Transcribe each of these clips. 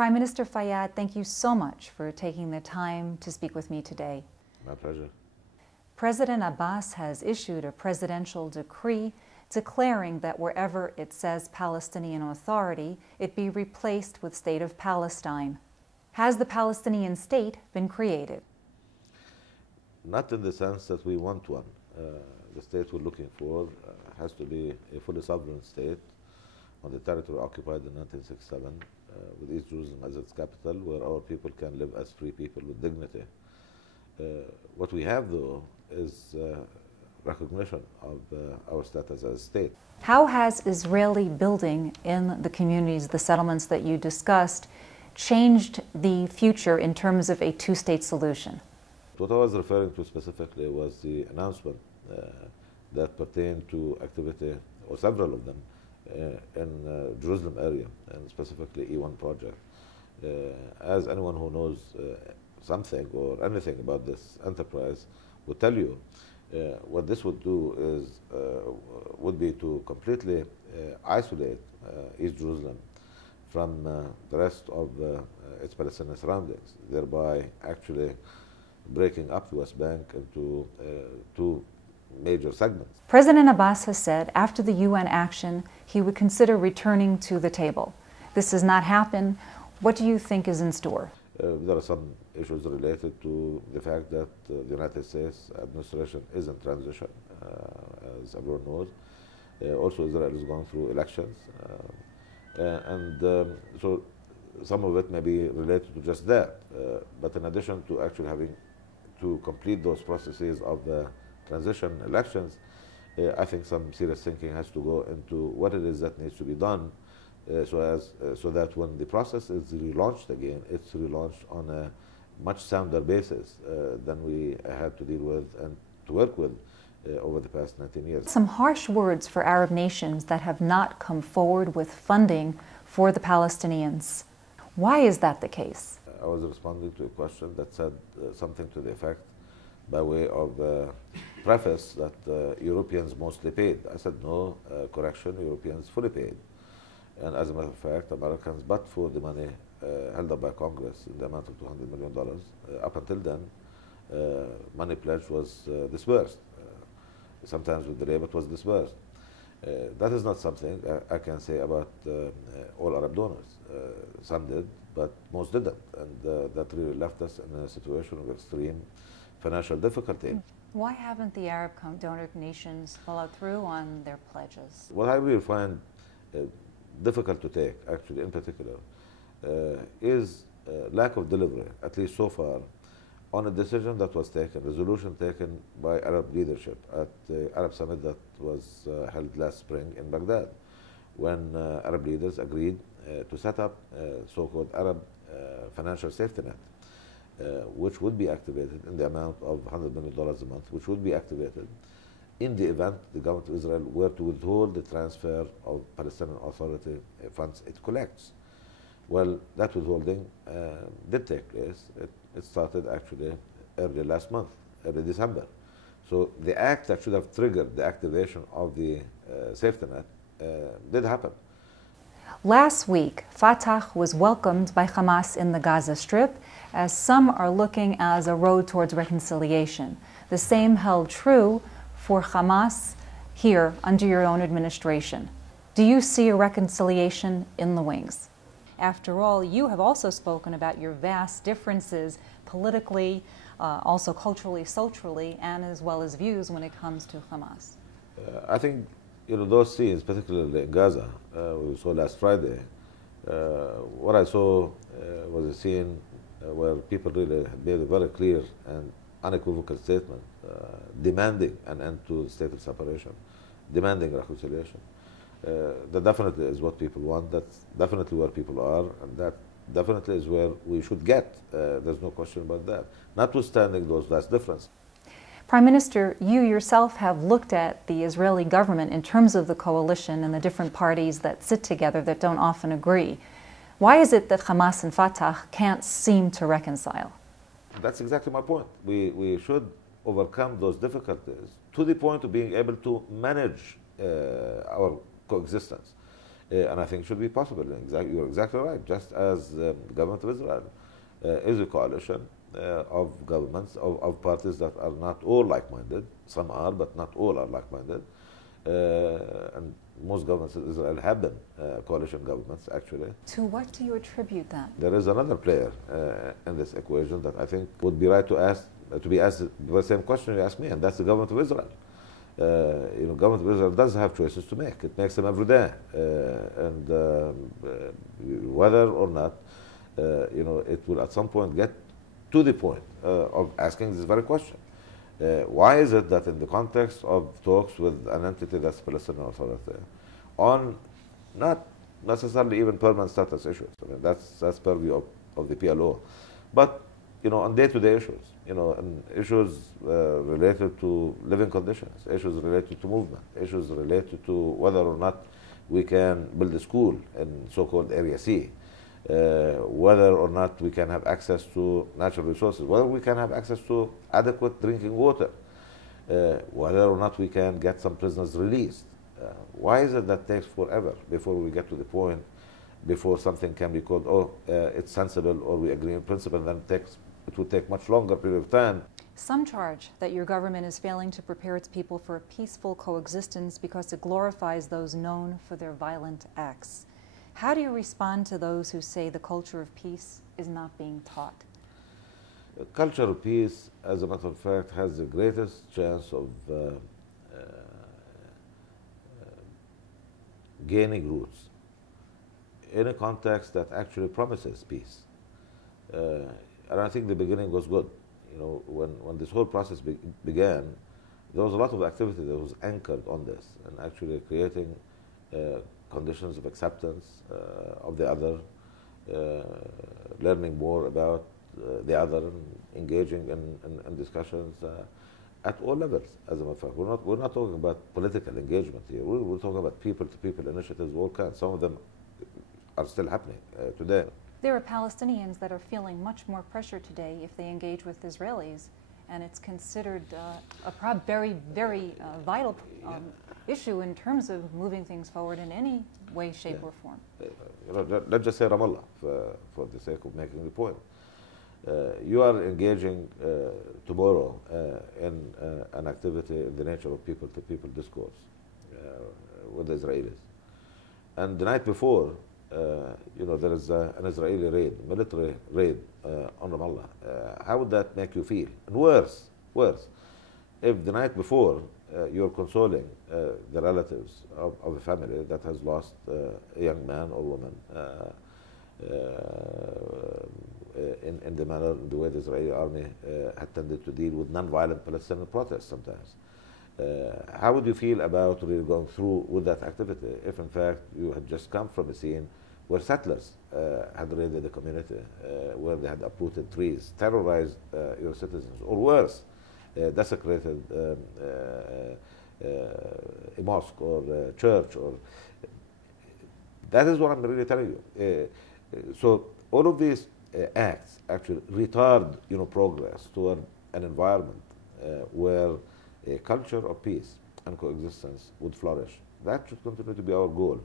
Prime Minister Fayyad, thank you so much for taking the time to speak with me today. My pleasure. President Abbas has issued a presidential decree declaring that wherever it says Palestinian Authority, it be replaced with State of Palestine. Has the Palestinian state been created? Not in the sense that we want one. The state we're looking for has to be a fully sovereign state on the territory occupied in 1967, with East Jerusalem as its capital, where our people can live as free people with dignity. What we have, though, is recognition of our status as a state. How has Israeli building in the communities, the settlements that you discussed, changed the future in terms of a two-state solution? What I was referring to specifically was the announcement that pertained to activity, or several of them, in Jerusalem area, and specifically E1 project. As anyone who knows something or anything about this enterprise would tell you, what this would do is would be to completely isolate East Jerusalem from the rest of its Palestinian surroundings, thereby actually breaking up the West Bank into two major segments. President Abbas has said after the UN action he would consider returning to the table. This has not happened. What do you think is in store? There are some issues related to the fact that the United States administration is in transition, as everyone knows. Also, Israel is going through elections. So some of it may be related to just that. But in addition to actually having to complete those processes of the transition elections, I think some serious thinking has to go into what it is that needs to be done so that when the process is relaunched again, it's relaunched on a much sounder basis than we had to deal with and to work with over the past 19 years. Some harsh words for Arab nations that have not come forward with funding for the Palestinians. Why is that the case? I was responding to a question that said something to the effect, by way of preface, that Europeans mostly paid. I said no, correction, Europeans fully paid. And as a matter of fact, Americans, but for the money held up by Congress in the amount of $200 million, up until then, money pledge was disbursed. Sometimes with delay, but was disbursed. That is not something I can say about all Arab donors. Some did, but most didn't. And that really left us in a situation of extreme financial difficulty. Why haven't the Arab donor nations followed through on their pledges? What I really find difficult to take, actually, in particular, is lack of delivery, at least so far, on a decision that was taken, resolution taken by Arab leadership at the Arab summit that was held last spring in Baghdad, when Arab leaders agreed to set up so-called Arab financial safety net, which would be activated in the amount of $100 million a month, which would be activated in the event the government of Israel were to withhold the transfer of Palestinian Authority funds it collects. Well, that withholding did take place. It started actually early last month, early December. So the act that should have triggered the activation of the safety net did happen. Last week, Fatah was welcomed by Hamas in the Gaza Strip, as some are looking as a road towards reconciliation. The same held true for Hamas here under your own administration. Do you see a reconciliation in the wings? After all, you have also spoken about your vast differences politically, also culturally, socially, and as well as views when it comes to Hamas. I think those scenes, particularly in Gaza, we saw last Friday, what I saw was a scene where people really made a very clear and unequivocal statement demanding an end to the state of separation, demanding reconciliation. That definitely is what people want. That's definitely where people are, and that definitely is where we should get. There's no question about that, notwithstanding those vast differences. Prime Minister, you yourself have looked at the Israeli government in terms of the coalition and the different parties that sit together that don't often agree. Why is it that Hamas and Fatah can't seem to reconcile? That's exactly my point. We should overcome those difficulties to the point of being able to manage our coexistence And I think it should be possible. You're exactly right. Just as the government of Israel is a coalition of governments, of parties that are not all like-minded. Some are, but not all are like-minded. And most governments in Israel have been coalition governments, actually. To what do you attribute that? There is another player in this equation that I think would be right to ask, to be asked the same question you asked me, and that's the government of Israel. Government of Israel does have choices to make. It makes them every day, and whether or not, it will at some point get to the point of asking this very question. Why is it that in the context of talks with an entity that's the Palestinian Authority, on not necessarily even permanent status issues, I mean, that's purview of the PLO, but on day-to-day issues, and issues related to living conditions, issues related to movement, issues related to whether or not we can build a school in so-called Area C, whether or not we can have access to natural resources, whether we can have access to adequate drinking water, whether or not we can get some prisoners released. Why is it that takes forever before we get to the point, before something can be called, it's sensible, or we agree in principle, and then it will take much longer period of time. Some charge that your government is failing to prepare its people for a peaceful coexistence because it glorifies those known for their violent acts. How do you respond to those who say the culture of peace is not being taught? Culture of peace, as a matter of fact, has the greatest chance of gaining roots in a context that actually promises peace. And I think the beginning was good. When this whole process began, there was a lot of activity that was anchored on this and actually creating conditions of acceptance of the other, learning more about the other, and engaging in discussions at all levels. As a matter of fact, we're not talking about political engagement here. We're talking about people-to-people initiatives of all kinds. Some of them are still happening today. There are Palestinians that are feeling much more pressure today if they engage with Israelis, and it's considered a very, very vital issue in terms of moving things forward in any way, shape, or form. Let's just say Ramallah for the sake of making the point. You are engaging tomorrow in an activity in the nature of people-to-people discourse with the Israelis. And the night before, there is an Israeli raid, military raid on Ramallah. How would that make you feel? And worse, if the night before you're consoling the relatives of a family that has lost a young man or woman in the manner, the way the Israeli army had tended to deal with non-violent Palestinian protests sometimes. How would you feel about really going through with that activity if, in fact, you had just come from a scene where settlers had raided the community, where they had uprooted trees, terrorized your citizens, or worse, desecrated a mosque or a church? That is what I'm really telling you. So all of these acts actually retard progress toward an environment where a culture of peace and coexistence would flourish. That should continue to be our goal,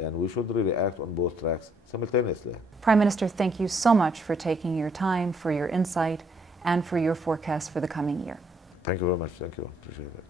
and we should really act on both tracks simultaneously. Prime Minister, thank you so much for taking your time, for your insight, and for your forecast for the coming year. Thank you very much. Thank you. Appreciate it.